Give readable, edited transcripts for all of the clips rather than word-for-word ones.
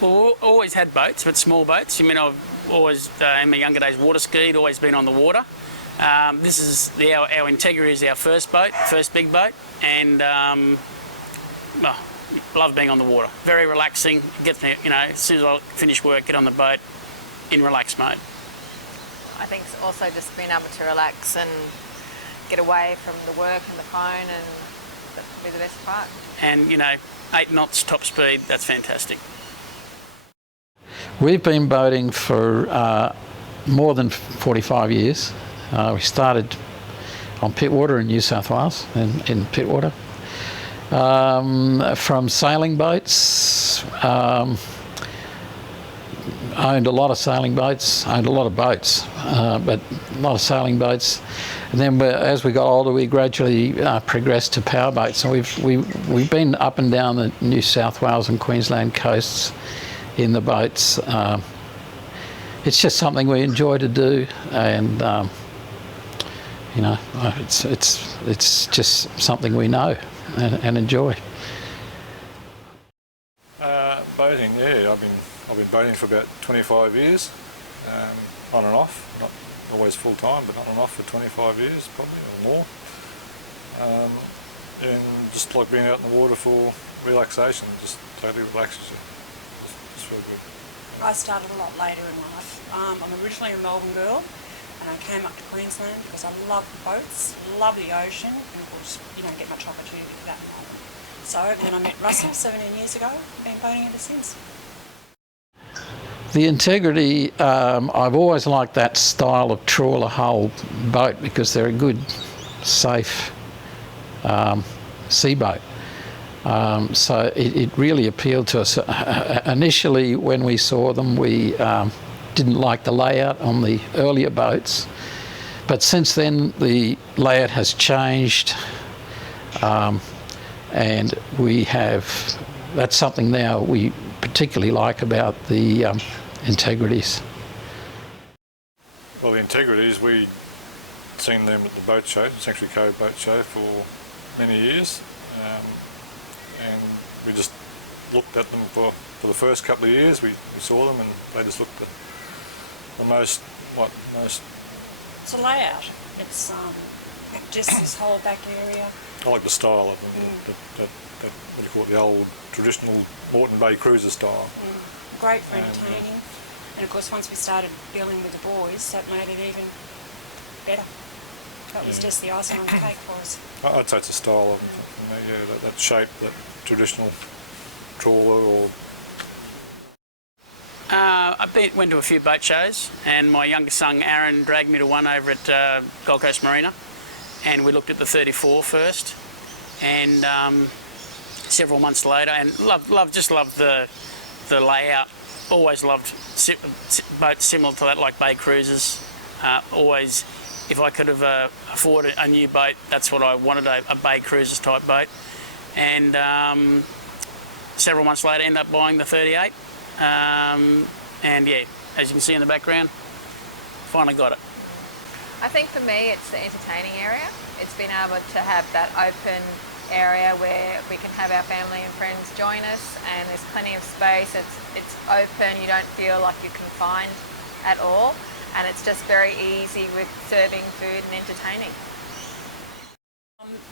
Well, always had boats, but small boats. I mean, I've always, in my younger days, water skied, always been on the water. This is our Integrity is our first boat, first big boat, and well, love being on the water. Very relaxing. Get me, as soon as I finish work, get on the boat in relaxed mode. I think it's also just being able to relax and get away from the work and the phone, and that'd be the best part. And 8 knots top speed, that's fantastic. We've been boating for more than 45 years. We started on Pittwater in New South Wales, in Pittwater. From sailing boats, owned a lot of sailing boats, owned a lot of boats, but a lot of sailing boats. And then as we got older, we gradually progressed to power boats. So we've been up and down the New South Wales and Queensland coasts in the boats. It's just something we enjoy to do, and it's just something we know and enjoy. Boating, yeah, I've been boating for about 25 years, on and off, not always full time, but on and off for 25 years probably or more. And just like being out in the water for relaxation, just totally relaxes you. It's really good. I started a lot later in life. I'm originally a Melbourne girl, and I came up to Queensland because I love boats, love the ocean, and of course you don't get much opportunity for that. So then I met Russell 17 years ago, been boating ever since. The Integrity, I've always liked that style of trawler hull boat because they're a good, safe sea boat. So it really appealed to us. Initially, when we saw them, we didn't like the layout on the earlier boats, but since then the layout has changed, and that's something now we particularly like about the Integrities. Well, the Integrities, we'd seen them at the boat show, Sanctuary Cove boat show, for many years. And we just looked at them for the first couple of years. We saw them and they just looked at the most. It's a layout. It's just this whole back area. I like the style of them, that what do you call it, the old traditional Moreton Bay cruiser style. Great for entertaining. And of course once we started dealing with the boys, that made it even better. That was just the icing on the cake for us. I'd say it's a style of them, yeah, that shape, that traditional trawler or... I went to a few boat shows, and my youngest son Aaron dragged me to one over at Gold Coast Marina, and we looked at the 34 first, and several months later, and just loved the layout. Always loved boats similar to that, like bay cruisers. Always, if I could have afforded a new boat, that's what I wanted, a bay cruisers type boat. And several months later, ended up buying the 38. And yeah, as you can see in the background, finally got it. I think for me it's the entertaining area. It's been able to have that open area where we can have our family and friends join us, and there's plenty of space. It's open, you don't feel like you're confined at all, and it's just very easy with serving food and entertaining.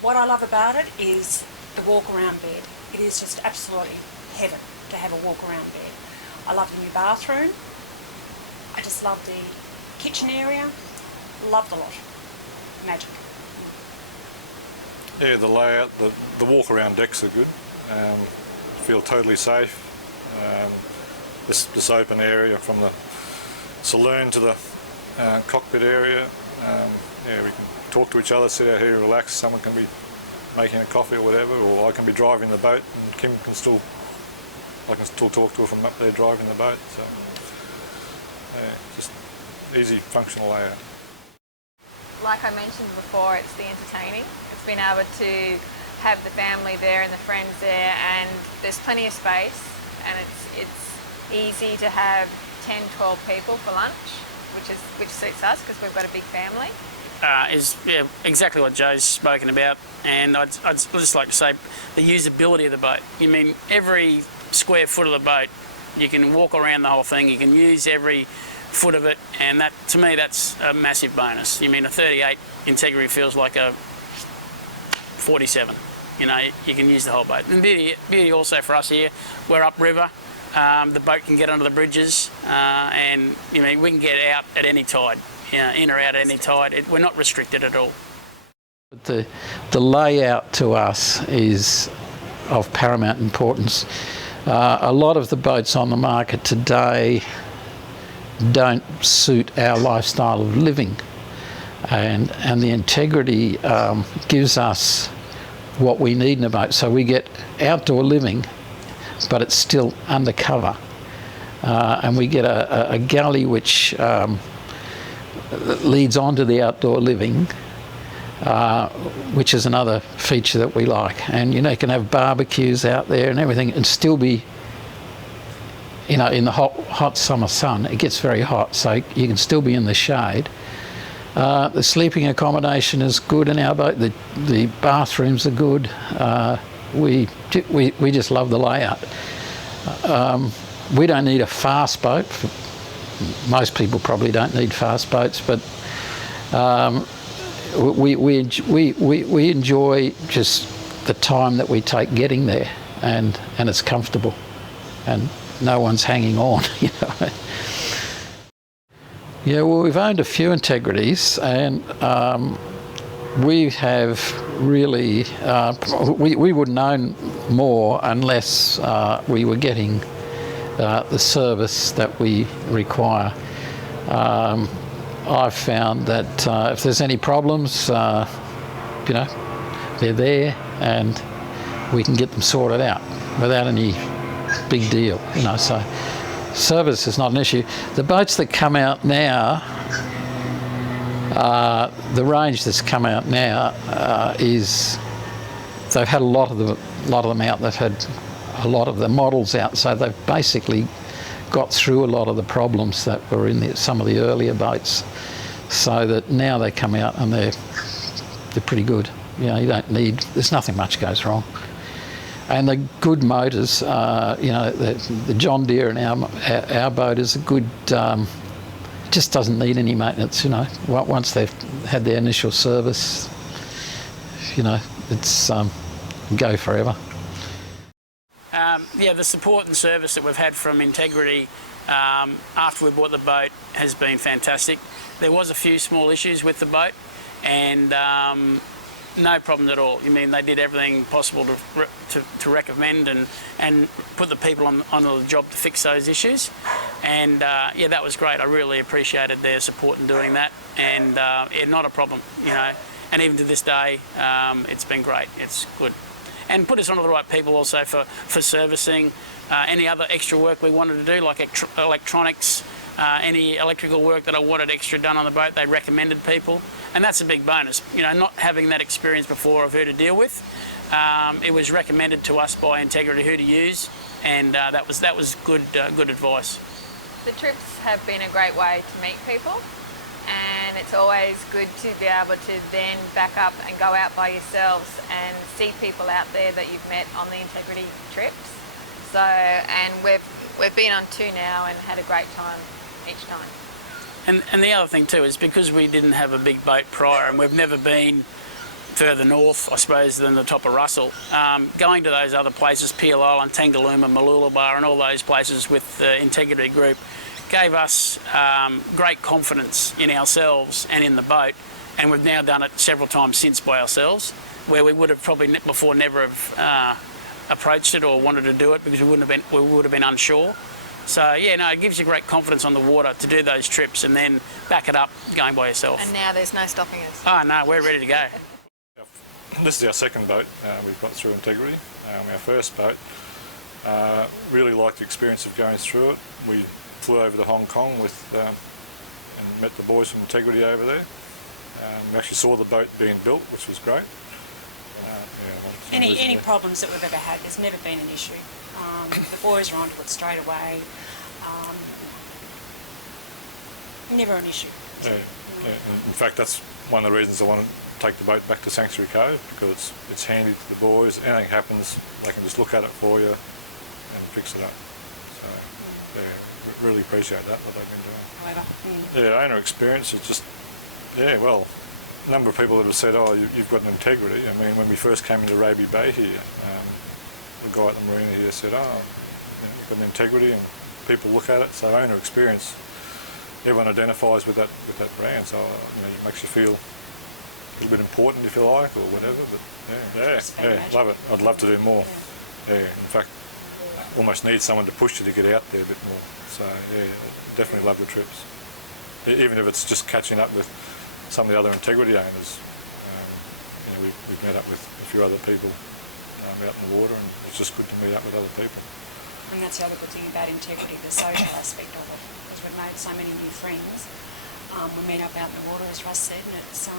What I love about it is the walk around bed. It is just absolutely heaven to have a walk around bed. I love the new bathroom. I just love the kitchen area. Love the lot. Magic. Yeah, the layout, the walk around decks are good. Feel totally safe. This open area from the saloon to the cockpit area. Yeah, we can talk to each other, sit out here, relax. Someone can be making a coffee or whatever, or I can be driving the boat, and I can still talk to her from up there driving the boat. So, yeah, just easy, functional layout. Like I mentioned before, it's the entertaining. It's been able to have the family there and the friends there, and there's plenty of space, and it's easy to have 10, 12 people for lunch, which suits us because we've got a big family. Is exactly what Joe's spoken about, and I'd just like to say the usability of the boat. I mean, every square foot of the boat. You can walk around the whole thing. You can use every foot of it, and that, to me, that's a massive bonus. You mean a 38 Integrity feels like a 47. You know, you can use the whole boat. And beauty also for us here, we're upriver. The boat can get under the bridges, and you know, we can get out at any tide, you know, in or out at any tide. We're not restricted at all. The layout to us is of paramount importance. A lot of the boats on the market today don't suit our lifestyle of living, and the Integrity gives us what we need in a boat. So we get outdoor living, but it's still undercover, and we get a galley which leads onto the outdoor living, which is another feature that we like. And you know, you can have barbecues out there and everything and still be, you know, in the hot summer sun. It gets very hot, so you can still be in the shade. The sleeping accommodation is good in our boat. The bathrooms are good. We just love the layout. We don't need a fast boat. Most people probably don't need fast boats, but we enjoy just the time that we take getting there, and it's comfortable, and no one's hanging on, you know. Yeah, well, we've owned a few Integrities, and we have really, we wouldn't own more unless we were getting the service that we require. I've found that if there's any problems, you know, they're there and we can get them sorted out without any big deal, you know, so service is not an issue. The boats that come out now, the range that's come out now is, they've had a lot of them out. They've had a lot of the models out, so they've basically got through a lot of the problems that were in some of the earlier boats, so that now they come out and they're pretty good. You know, you don't need, there's nothing much goes wrong. And the good motors, you know, the John Deere in our boat is a good, just doesn't need any maintenance, you know. Once they've had their initial service, you know, it's go forever. Yeah, the support and service that we've had from Integrity after we bought the boat has been fantastic. There was a few small issues with the boat, and no problems at all. I mean, they did everything possible to recommend and put the people on the job to fix those issues. And yeah, that was great. I really appreciated their support in doing that. And yeah, not a problem, you know. And even to this day, it's been great. It's good. And put us onto the right people also for servicing. Any other extra work we wanted to do, like electronics, any electrical work that I wanted extra done on the boat, they recommended people. And that's a big bonus. You know, not having that experience before of who to deal with, it was recommended to us by Integrity who to use, and that was good advice. The trips have been a great way to meet people, and it's always good to be able to then back up and go out by yourselves and see people out there that you've met on the Integrity trips. So, and we've been on 2 now and had a great time each time. And the other thing too is, because we didn't have a big boat prior, and we've never been further north, I suppose, than the top of Russell, going to those other places, Peel Island, Tangalooma, Mooloolaba, and all those places with the Integrity Group, gave us great confidence in ourselves and in the boat. And we've now done it several times since by ourselves, where we would have probably before never have approached it or wanted to do it because we would have been unsure. So yeah, no, it gives you great confidence on the water to do those trips and then back it up going by yourself. And now there's no stopping us. Oh no, we're ready to go. This is our second boat we've got through Integrity. Our first boat, really liked the experience of going through it. We flew over to Hong Kong and met the boys from Integrity over there. We actually saw the boat being built, which was great. Any problems that we've ever had, there's never been an issue. The boys are onto it straight away. Never an issue. Yeah. In fact, that's one of the reasons I want to take the boat back to Sanctuary Cove, because it's handy to the boys. Anything happens, they can just look at it for you, fix it up. So yeah, really appreciate that, what they've been doing. However, Yeah, owner experience is just, yeah, well, a number of people that have said, oh, you've got an integrity. I mean, when we first came into Raby Bay here, the guy at the marina here said, oh, you've got an integrity, and people look at it. So owner experience, everyone identifies with that brand. So it makes you feel a little bit important, if you like, or whatever. But yeah, love it. I'd love to do more. Yeah, in fact, almost need someone to push you to get out there a bit more. So yeah, definitely love the trips. Even if it's just catching up with some of the other integrity owners. We've met up with a few other people out in the water, and it's just good to meet up with other people. and that's the other good thing about integrity, the social aspect of it, because we've made so many new friends. We meet up out in the water, as Russ said, and it's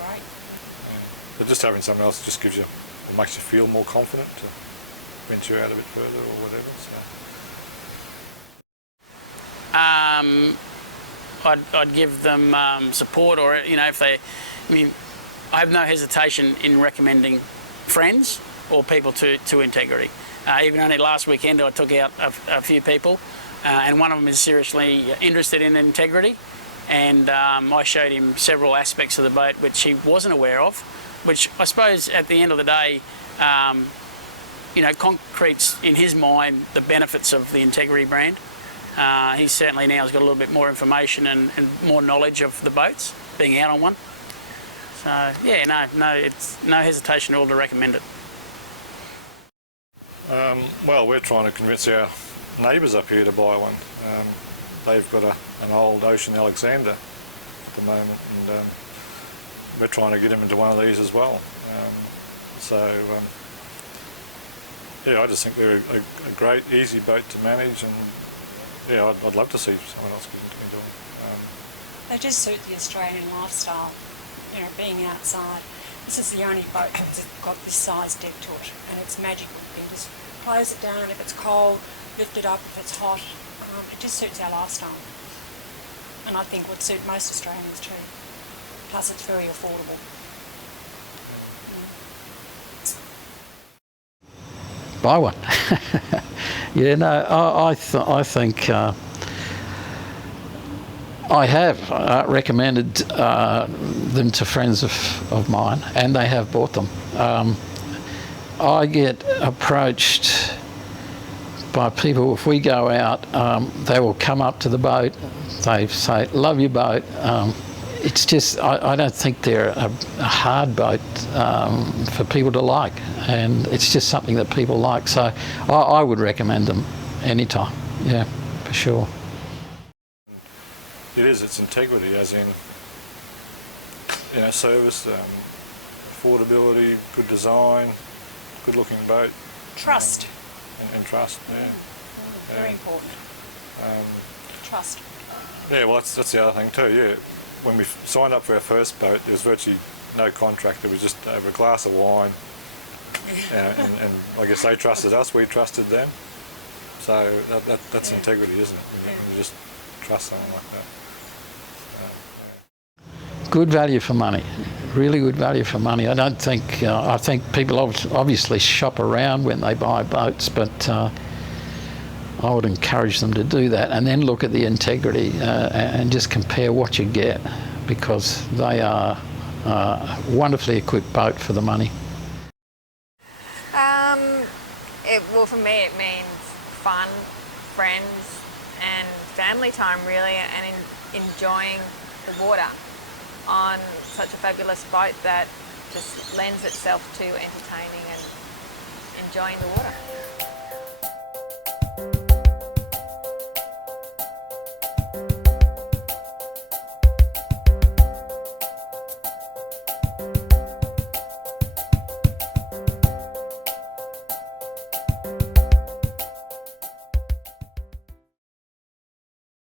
great. Yeah. But just having someone else just gives you, it makes you feel more confident to venture out a bit further or whatever. So. I'd give them support, or if they, I have no hesitation in recommending friends or people to integrity. Even only last weekend I took out a few people, and one of them is seriously interested in integrity, and I showed him several aspects of the boat which he wasn't aware of, which I suppose at the end of the day, concretes in his mind the benefits of the integrity brand. He certainly now has got a little bit more information and more knowledge of the boats, being out on one. So yeah, it's no hesitation at all to recommend it. Well, we're trying to convince our neighbours up here to buy one. They've got an old Ocean Alexander at the moment, and we're trying to get them into one of these as well. Yeah, I just think they're a great, easy boat to manage, and yeah, I'd love to see someone else get into it. They just suit the Australian lifestyle, being outside. This is the only boat that's got this size deck to it, and it's magical. You just close it down if it's cold, lift it up if it's hot. It just suits our lifestyle, and I think would suit most Australians too. Plus, it's very affordable. Buy one. Yeah, no, I think I have recommended them to friends of mine, and they have bought them. I get approached by people, if we go out, they will come up to the boat, they say, love your boat. It's just, I don't think they're a hard boat for people to like, and it's just something that people like. So I would recommend them anytime, yeah, for sure. It is, it's integrity, as in, service, affordability, good design, good looking boat. Trust. And trust, yeah. Very important. Trust. Yeah, well, that's the other thing too, yeah. When we signed up for our first boat, there was virtually no contract. It was just over a glass of wine. And I guess they trusted us, we trusted them. So that's integrity, isn't it? You just trust someone like that. Good value for money. Really good value for money. I think people obviously shop around when they buy boats, but I would encourage them to do that and then look at the integrity and just compare what you get, because they are a wonderfully equipped boat for the money. Well, for me, it means fun, friends, and family time, really, and enjoying the water on such a fabulous boat that just lends itself to entertaining and enjoying the water.